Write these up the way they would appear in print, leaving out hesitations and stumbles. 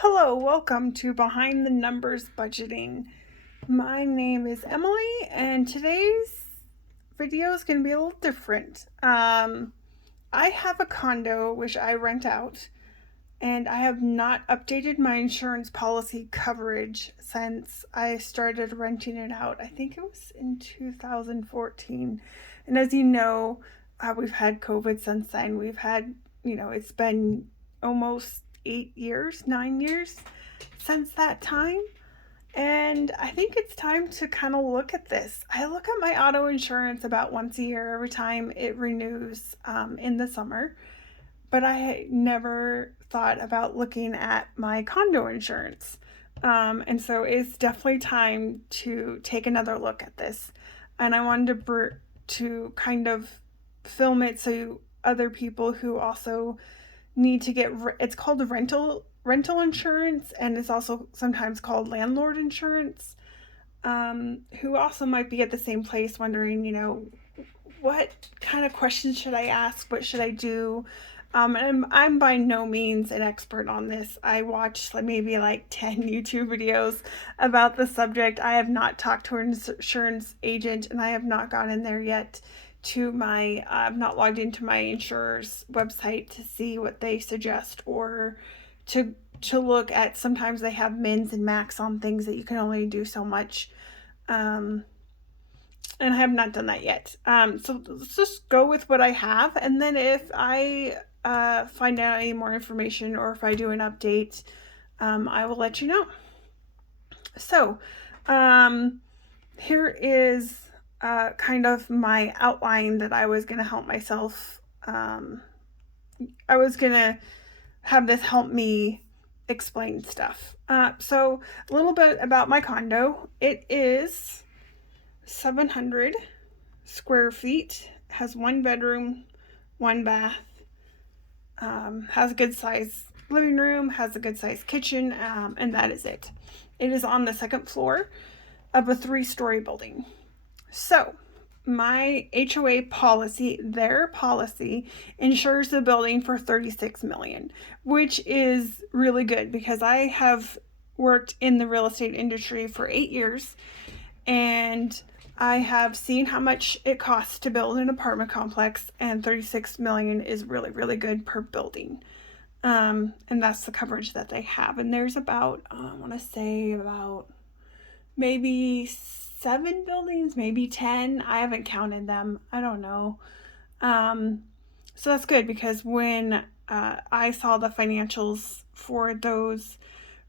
Hello, welcome to Behind the Numbers Budgeting. My name is Emily, and today's video is going to be a little different. I have a condo which I rent out, and I have not updated my insurance policy coverage since I started renting it out. I think it was in 2014. And as you know, we've had COVID since then. We've had, it's been almost 8 years, 9 years since that time. And I think it's time to kind of look at this. I look at my auto insurance about once a year, every time it renews in the summer. But I never thought about looking at my condo insurance. And so it's definitely time to take another look at this. And I wanted to kind of film it so other people who also need to get, it's called rental insurance, and it's also sometimes called landlord insurance, who also might be at the same place wondering, what kind of questions should I ask? What should I do? And I'm by no means an expert on this. I watched maybe like 10 YouTube videos about the subject. I have not talked to an insurance agent, and I have not gone in there yet I've not logged into my insurer's website to see what they suggest, or to look at, sometimes they have mins and max on things that you can only do so much. And I have not done that yet. So let's just go with what I have. And then if I find out any more information, or if I do an update, I will let you know. So here is kind of my outline that I was going to help myself. I was going to have this help me explain stuff. So a little bit about my condo. It is 700 square feet, has one bedroom, one bath, has a good size living room, has a good size kitchen, and that is it. It is on the second floor of a 3-story building. So my HOA policy, their policy, insures the building for $36 million, which is really good because I have worked in the real estate industry for 8 years, and I have seen how much it costs to build an apartment complex, and $36 million is really, really good per building. And that's the coverage that they have. And there's about, I want to say about maybe 7 buildings, maybe 10. I haven't counted them. I don't know. So that's good, because when I saw the financials for those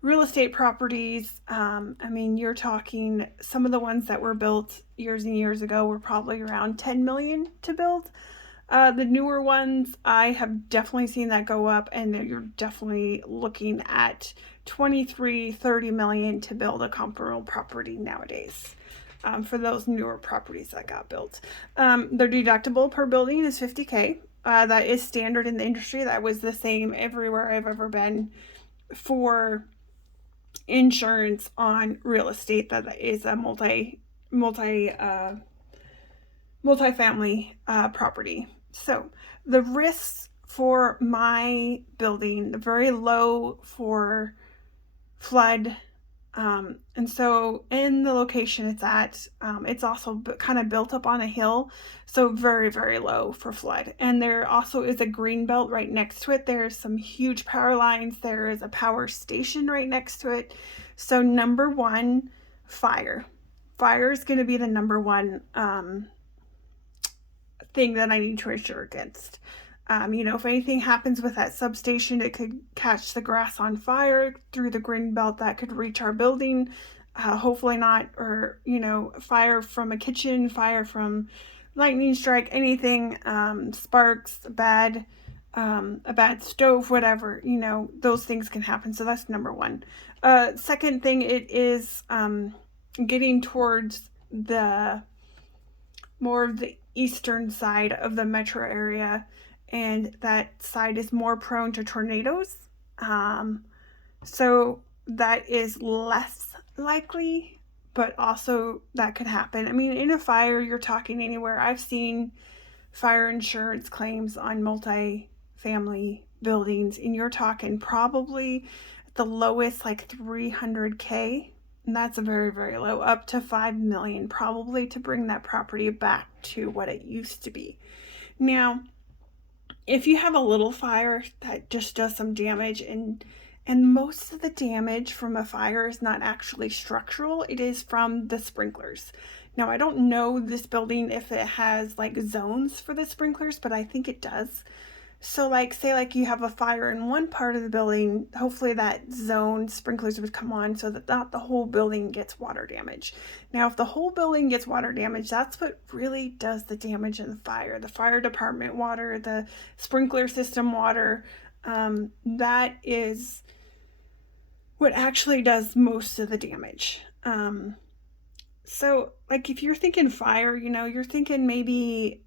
real estate properties, you're talking, some of the ones that were built years and years ago were probably around 10 million to build. The newer ones, I have definitely seen that go up, and you're definitely looking at 23, 30 million to build a comparable property nowadays. For those newer properties that got built. Their deductible per building is $50K. That is standard in the industry. That was the same everywhere I've ever been for insurance on real estate that is a multi-family property. So the risks for my building, very low for flood. And so in the location it's at, it's also kind of built up on a hill, so very, very low for flood. And there also is a green belt right next to it. There's some huge power lines. There is a power station right next to it. So number one, fire. Fire is going to be the number one thing that I need to insure against. If anything happens with that substation, it could catch the grass on fire through the green belt that could reach our building. Hopefully not. Or, fire from a kitchen, fire from lightning strike, anything, sparks, a bad stove, whatever, those things can happen. So that's number one. Second thing, it is getting towards the more of the eastern side of the metro area, and that side is more prone to tornadoes. So that is less likely, but also that could happen. In a fire, you're talking anywhere. I've seen fire insurance claims on multi-family buildings, and you're talking probably at the lowest like 300K, and that's a very, very low, up to 5 million probably, to bring that property back to what it used to be. Now, if you have a little fire that just does some damage, and most of the damage from a fire is not actually structural, it is from the sprinklers. Now, I don't know this building if it has like zones for the sprinklers, but I think it does. So like, say like you have a fire in one part of the building, hopefully that zone sprinklers would come on so that not the whole building gets water damage. Now, if the whole building gets water damage, that's what really does the damage in the fire. The fire department water, the sprinkler system water, that is what actually does most of the damage. So like if you're thinking fire, you're thinking maybe,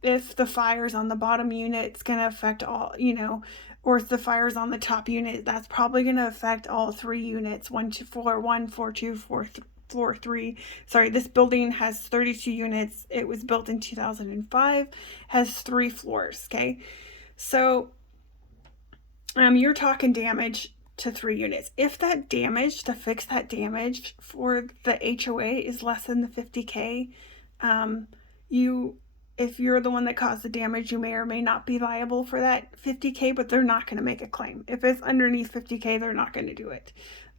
if the fire's on the bottom unit, it's going to affect all, or if the fire's on the top unit, that's probably going to affect all 3 units, 1, 2, 4, 1, 4, 2, 4, floor 3. Sorry, this building has 32 units. It was built in 2005, has 3 floors, okay? So you're talking damage to 3 units. If that damage, to fix that damage for the HOA is less than the 50K, if you're the one that caused the damage, you may or may not be liable for that 50K, but they're not going to make a claim. If it's underneath 50K, they're not going to do it.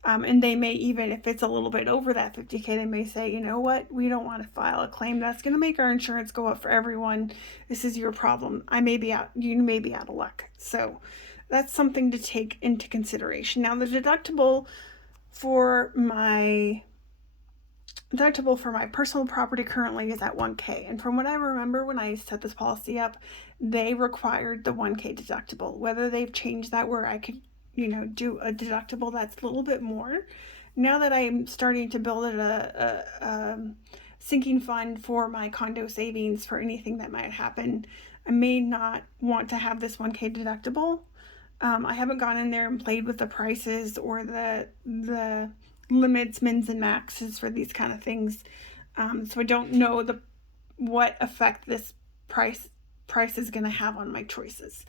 And they may, even if it's a little bit over that 50K, they may say, you know what, we don't want to file a claim. That's going to make our insurance go up for everyone. This is your problem. You may be out of luck. So that's something to take into consideration. Now, the deductible for my personal property currently is at 1K. And from what I remember, when I set this policy up, they required the 1K deductible. Whether they've changed that where I could, do a deductible that's a little bit more. Now that I'm starting to build a sinking fund for my condo savings for anything that might happen, I may not want to have this 1K deductible. I haven't gone in there and played with the prices or the limits, mins and maxes for these kind of things, so I don't know what effect this price is going to have on my choices.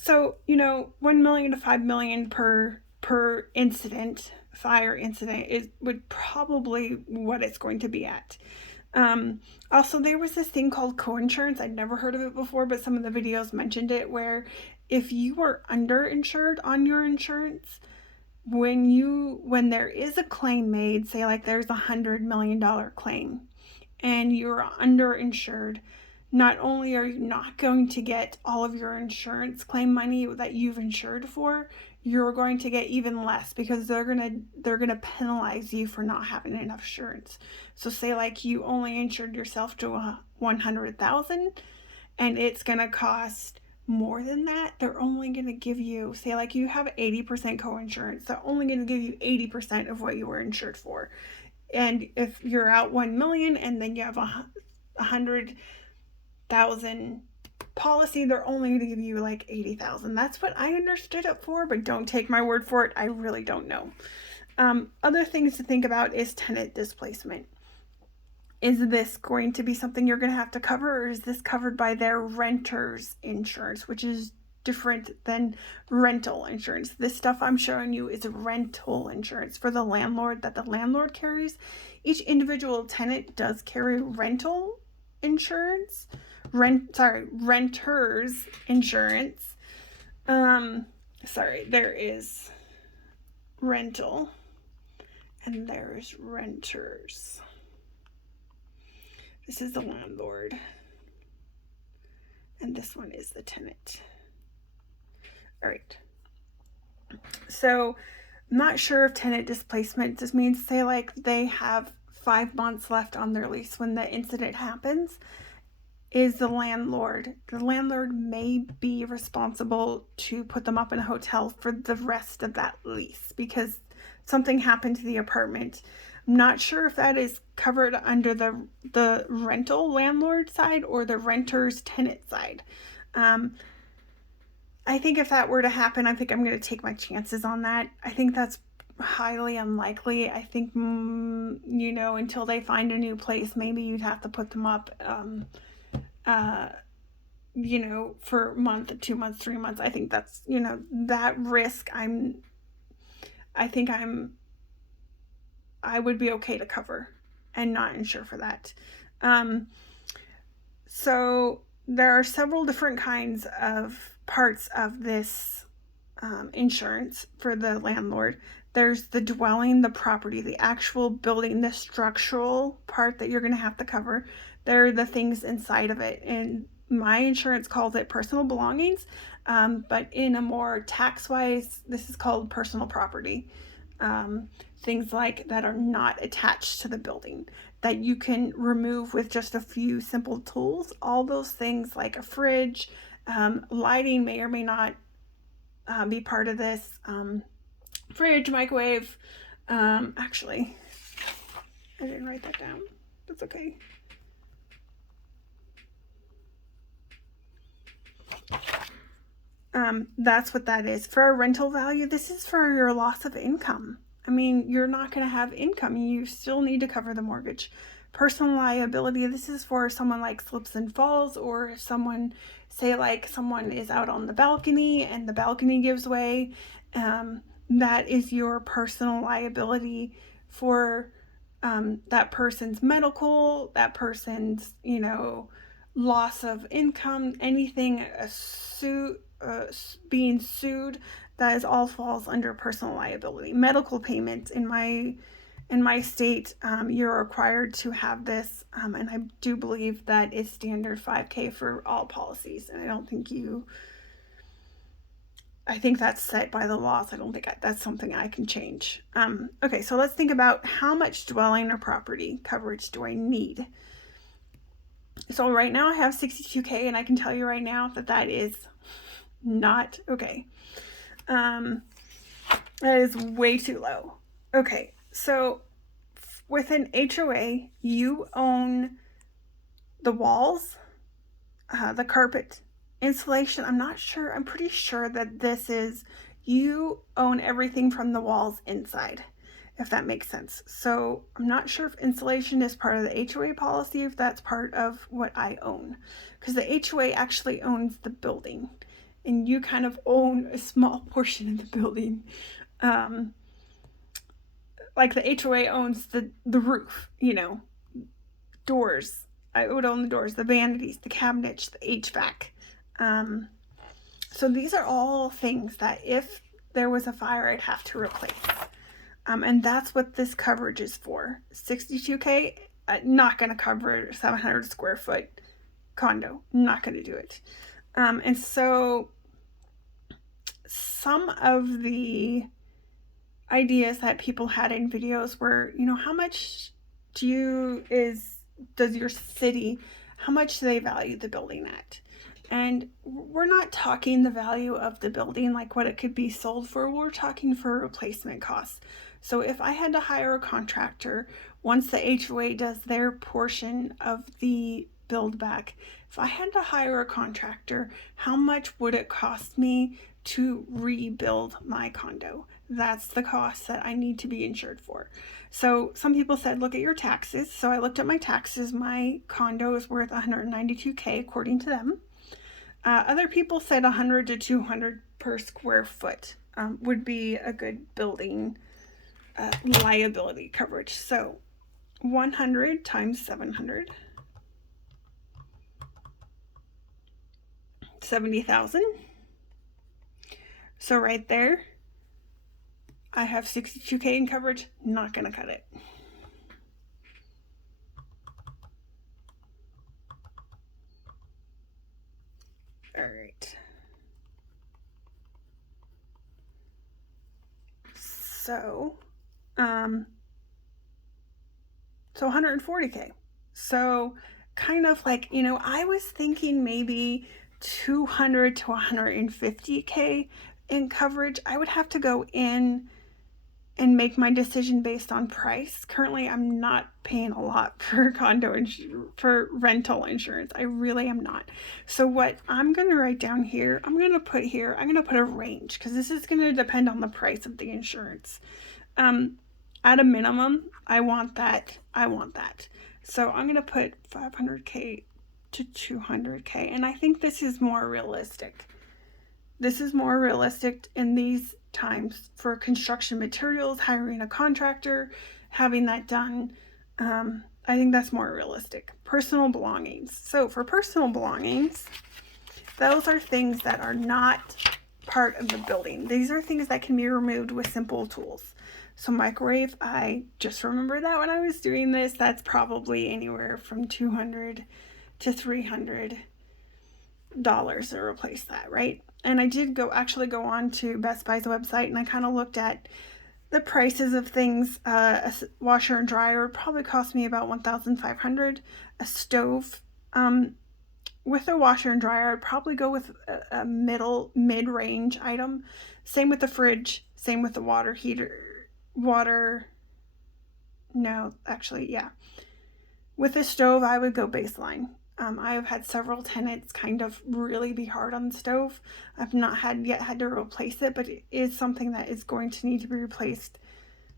So 1 million to 5 million per fire incident would probably what it's going to be at. Also, there was this thing called coinsurance. I'd never heard of it before, but some of the videos mentioned it, where if you were underinsured on your insurance, when there is a claim made, say like there's $100 million claim and you're underinsured, not only are you not going to get all of your insurance claim money that you've insured for, you're going to get even less, because they're gonna penalize you for not having enough insurance. So say like you only insured yourself to $100,000 and it's gonna cost more than that. They're only going to give you, say like you have 80% co-insurance, they're only going to give you 80% of what you were insured for. And if you're out 1 million and then you have 100,000 policy, they're only going to give you like 80,000. That's what I understood it for, but don't take my word for it. I really don't know. Other things to think about is tenant displacement. Is this going to be something you're going to have to cover, or is this covered by their renter's insurance, which is different than rental insurance? This stuff I'm showing you is rental insurance for the landlord that the landlord carries. Each individual tenant does carry rental insurance, renter's insurance. There is rental and there's renters. This is the landlord, and this one is the tenant. All right. So I'm not sure if tenant displacement just means, say like they have 5 months left on their lease when the incident happens, is the landlord. The landlord may be responsible to put them up in a hotel for the rest of that lease because something happened to the apartment. I'm not sure if that is covered under the rental landlord side or the renter's tenant side. I think if that were to happen, I think I'm going to take my chances on that. I think that's highly unlikely. I think, until they find a new place, maybe you'd have to put them up, for a month, 2 months, 3 months. I think that's, that risk I would be okay to cover and not insure for that. So there are several different kinds of parts of this insurance for the landlord. There's the dwelling, the property, the actual building, the structural part that you're going to have to cover. There are the things inside of it. And my insurance calls it personal belongings, but in a more tax-wise, this is called personal property. Things like that are not attached to the building that you can remove with just a few simple tools. All those things like a fridge, lighting may or may not be part of this. Fridge, microwave. Actually, I didn't write that down. That's okay. That's what that is. For a rental value, this is for your loss of income. I mean, you're not going to have income. You still need to cover the mortgage. Personal liability, this is for someone like slips and falls, or someone, say like someone is out on the balcony and the balcony gives way. That is your personal liability for that person's medical, that person's, loss of income, anything, being sued, that is all falls under personal liability. Medical payments in my state, you're required to have this, and I do believe that is standard $5,000 for all policies, and I think that's set by the laws. I don't think that's something I can change. Okay, so let's think about how much dwelling or property coverage do I need. So right now I have $62,000, and I can tell you right now that is not okay. That is way too low. Okay, so with an HOA, you own the walls, the carpet, insulation. I'm pretty sure that you own everything from the walls inside, if that makes sense. So I'm not sure if insulation is part of the HOA policy, if that's part of what I own, because the HOA actually owns the building and you kind of own a small portion of the building. Like the HOA owns the roof, doors. I would own the doors, the vanities, the cabinets, the HVAC. So these are all things that if there was a fire, I'd have to replace. And that's what this coverage is for. $62,000, not going to cover 700 square foot condo. Not going to do it. And so some of the ideas that people had in videos were, how much does your city, how much do they value the building at? And we're not talking the value of the building, like what it could be sold for. We're talking for replacement costs. So if I had to hire a contractor, once the HOA does their portion of the build back, if I had to hire a contractor, how much would it cost me to rebuild my condo? That's the cost that I need to be insured for. So some people said, look at your taxes. So I looked at my taxes. My condo is worth $192,000 according to them. Other people said 100 to 200 per square foot would be a good building liability coverage. So 100 times 700, 70,000. So right there, I have $62,000 in coverage. Not gonna cut it. All right. So, so $140,000. So kind of like, I was thinking maybe 200 to 150,000 in coverage. I would have to go in and make my decision based on price. Currently, I'm not paying a lot for for rental insurance. I really am not. So what I'm going to write down here, I'm going to put a range, because this is going to depend on the price of the insurance. At a minimum, I want that. So I'm going to put $500,000 to 200K. And I think this is more realistic. This is more realistic in these times for construction materials, hiring a contractor, having that done. I think that's more realistic. Personal belongings. So for personal belongings, those are things that are not part of the building. These are things that can be removed with simple tools. So microwave, I just remember that when I was doing this, that's probably anywhere from $200 to $300 to replace that, right? And I did actually go on to Best Buy's website, and I kind of looked at the prices of things. A washer and dryer would probably cost me about $1,500. A stove, with a washer and dryer, I'd probably go with a mid-range item. Same with the fridge. Same with the water heater. With the stove, I would go baseline. I have had several tenants kind of really be hard on the stove. I've not yet had to replace it, but it is something that is going to need to be replaced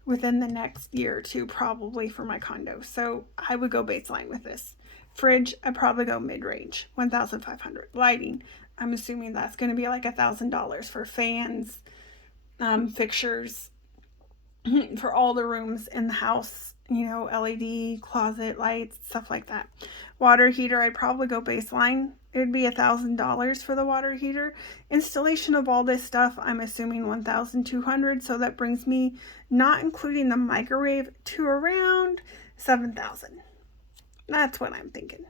within the next year or two, probably, for my condo. So I would go baseline with this. Fridge, I'd probably go mid-range, $1,500. Lighting, I'm assuming that's going to be like $1,000 for fans, fixtures, for all the rooms in the house, LED, closet lights, stuff like that. Water heater, I'd probably go baseline. It would be $1,000 for the water heater. Installation of all this stuff, I'm assuming $1,200. So that brings me, not including the microwave, to around $7,000. That's what I'm thinking.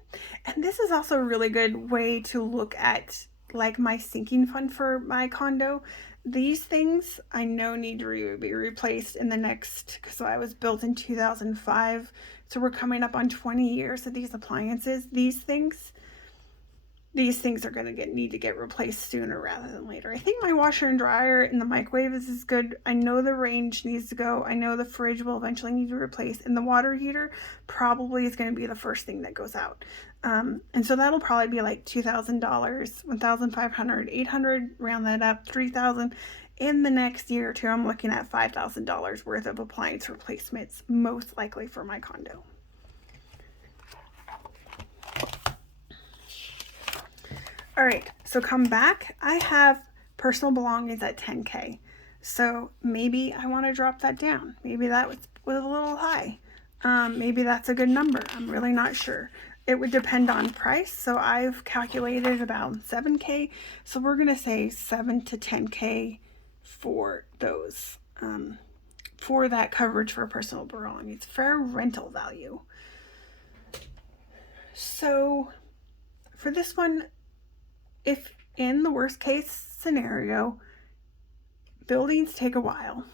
And this is also a really good way to look at like my sinking fund for my condo. These things I know need to be replaced in the next, because I was built in 2005, so we're coming up on 20 years of these appliances. These things are going to need to get replaced sooner rather than later. I think my washer and dryer and the microwave is good. I know the range needs to go. I know the fridge will eventually need to replace, and the water heater probably is going to be the first thing that goes out. And so that'll probably be like $2,000, $1,500, $800, round that up, $3,000. In the next year or two, I'm looking at $5,000 worth of appliance replacements, most likely for my condo. All right, so come back. I have personal belongings at 10K. So maybe I want to drop that down. Maybe that was a little high. Maybe that's a good number. I'm really not sure. It would depend on price. So I've calculated about 7K. So we're going to say 7 to 10K for those, for that coverage for personal belongings. Fair rental value. So for this one, if in the worst case scenario, buildings take a while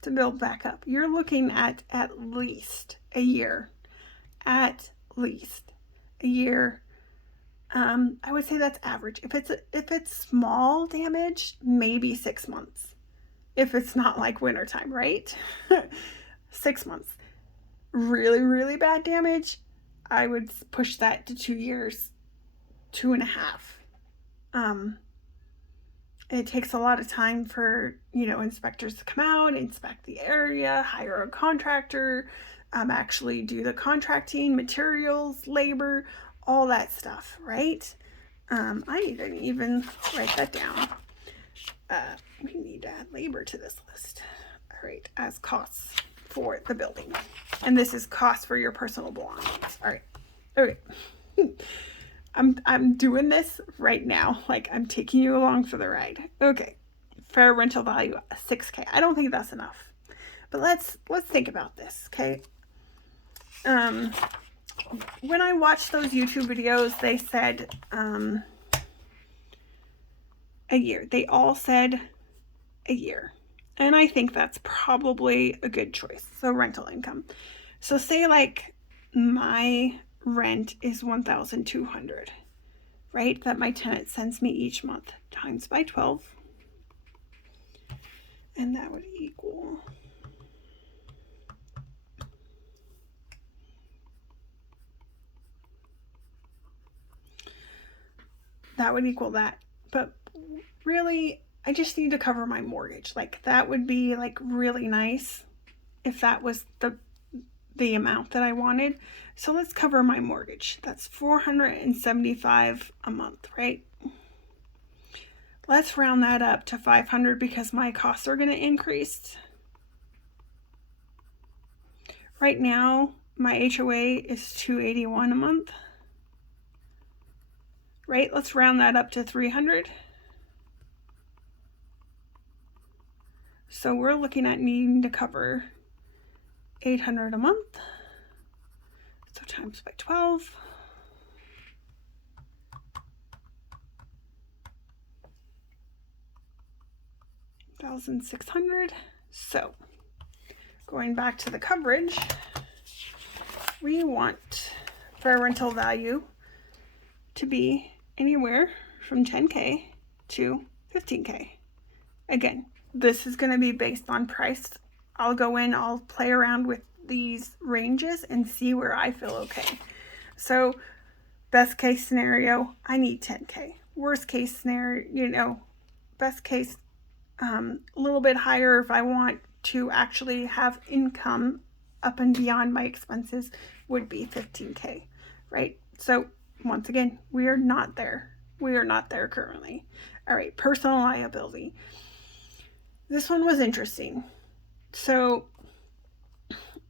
to build back up, you're looking at least a year. At least a year. I would say that's average. If it's small damage, maybe 6 months. If it's not like wintertime, right? 6 months. Really, really bad damage, I would push that to 2 years, 2.5. It takes a lot of time for, inspectors to come out, inspect the area, hire a contractor, actually do the contracting, materials, labor, all that stuff, right? I need to even write that down. We need to add labor to this list. All right, as costs for the building. And this is cost for your personal belongings. All right. Okay. I'm doing this right now. Like, I'm taking you along for the ride. Okay. Fair rental value, 6K. I don't think that's enough. But let's think about this, okay? When I watched those YouTube videos, they said a year. They all said a year. And I think that's probably a good choice. So rental income. So say like my rent is $1,200, right? That my tenant sends me each month, times by 12. And that would equal that. But really, I just need to cover my mortgage. Like, that would be like really nice if that was the amount that I wanted. So let's cover my mortgage. That's $475 a month, right? Let's round that up to 500 because my costs are going to increase. Right now, my HOA is $281 a month. Right? Let's round that up to 300. So we're looking at needing to cover $800 a month. So times by 12. $1,600. So going back to the coverage, we want for our rental value to be anywhere from 10K to 15K. Again, this is going to be based on price. I'll go in, I'll play around with these ranges and see where I feel okay. So best case scenario, I need 10K. Worst case scenario, best case, a little bit higher if I want to actually have income up and beyond my expenses would be 15K, right? So once again, we are not there. We are not there currently. All right, personal liability. This one was interesting. So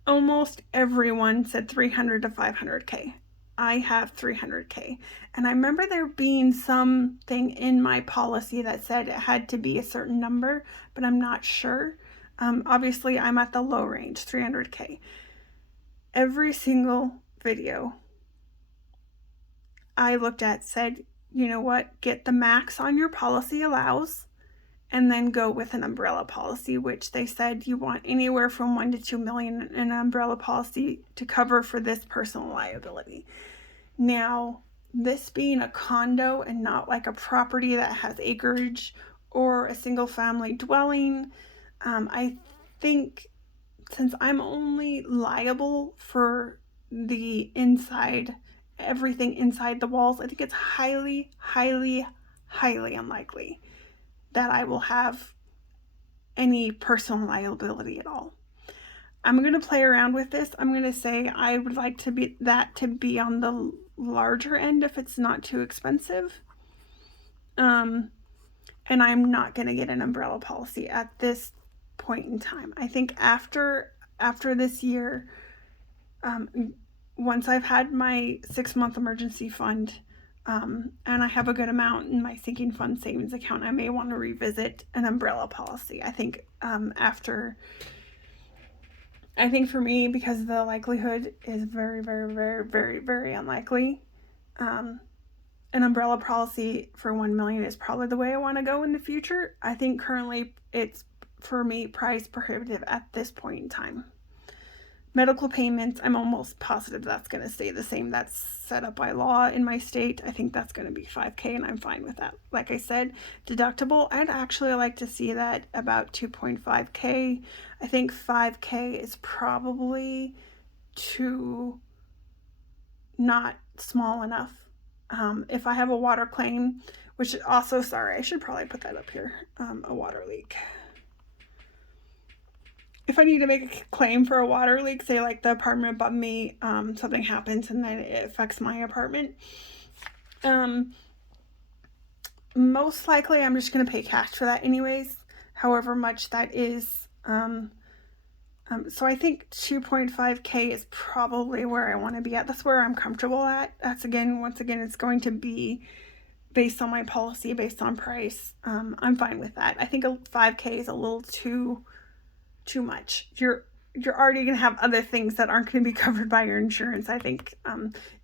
almost everyone said 300 to 500K. I have 300K. And I remember there being something in my policy that said it had to be a certain number, but I'm not sure. Obviously, I'm at the low range, 300K. Every single video I looked at said, you know what, get the max on your policy allows, and then go with an umbrella policy, which they said you want anywhere from 1 to 2 million in an umbrella policy to cover for this personal liability. Now, this being a condo and not like a property that has acreage or a single family dwelling, I think since I'm only liable for the inside, everything inside the walls, I think it's highly, highly, highly unlikely that I will have any personal liability at all. I'm going to play around with this. I'm going to say I would like to be on the larger end if it's not too expensive. And I'm not going to get an umbrella policy at this point in time. I think after this year, once I've had my 6-month emergency fund, and I have a good amount in my sinking fund savings account, I may want to revisit an umbrella policy. I think for me, because the likelihood is very, very, very, very, very unlikely, an umbrella policy for 1 million is probably the way I want to go in the future. I think currently it's, for me, price prohibitive at this point in time. Medical payments, I'm almost positive that's going to stay the same. That's set up by law in my state. I think that's going to be 5K, and I'm fine with that. Like I said, deductible, I'd actually like to see that about 2.5K. I think 5K is probably too not small enough. If I have a water claim, which also, sorry, I should probably put that up here, a water leak. If I need to make a claim for a water leak, say like the apartment above me, something happens and then it affects my apartment, most likely I'm just going to pay cash for that anyways, however much that is. So I think 2.5K is probably where I want to be at. That's where I'm comfortable at. That's once again, it's going to be based on my policy, based on price. I'm fine with that. I think 5K is a little too much. You're already going to have other things that aren't going to be covered by your insurance. I think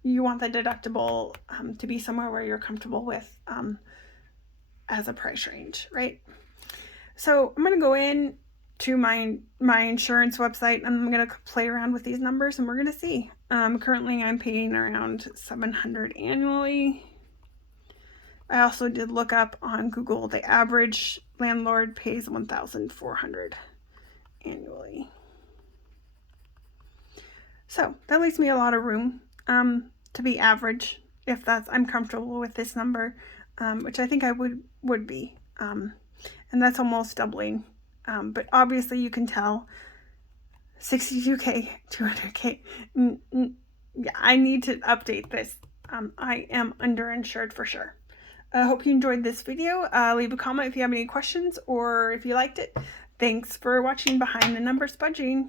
you want the deductible to be somewhere where you're comfortable with as a price range, right? So I'm going to go in to my insurance website and I'm going to play around with these numbers and we're going to see. Currently I'm paying around $700 annually. I also did look up on Google, the average landlord pays $1,400 annually. So that leaves me a lot of room to be average if I'm comfortable with this number, which I think I would be, and that's almost doubling. But obviously you can tell 62K, 200K. Yeah, I need to update this. I am underinsured for sure. I hope you enjoyed this video. Leave a comment if you have any questions or if you liked it. Thanks for watching Behind the Numbers Budgeting.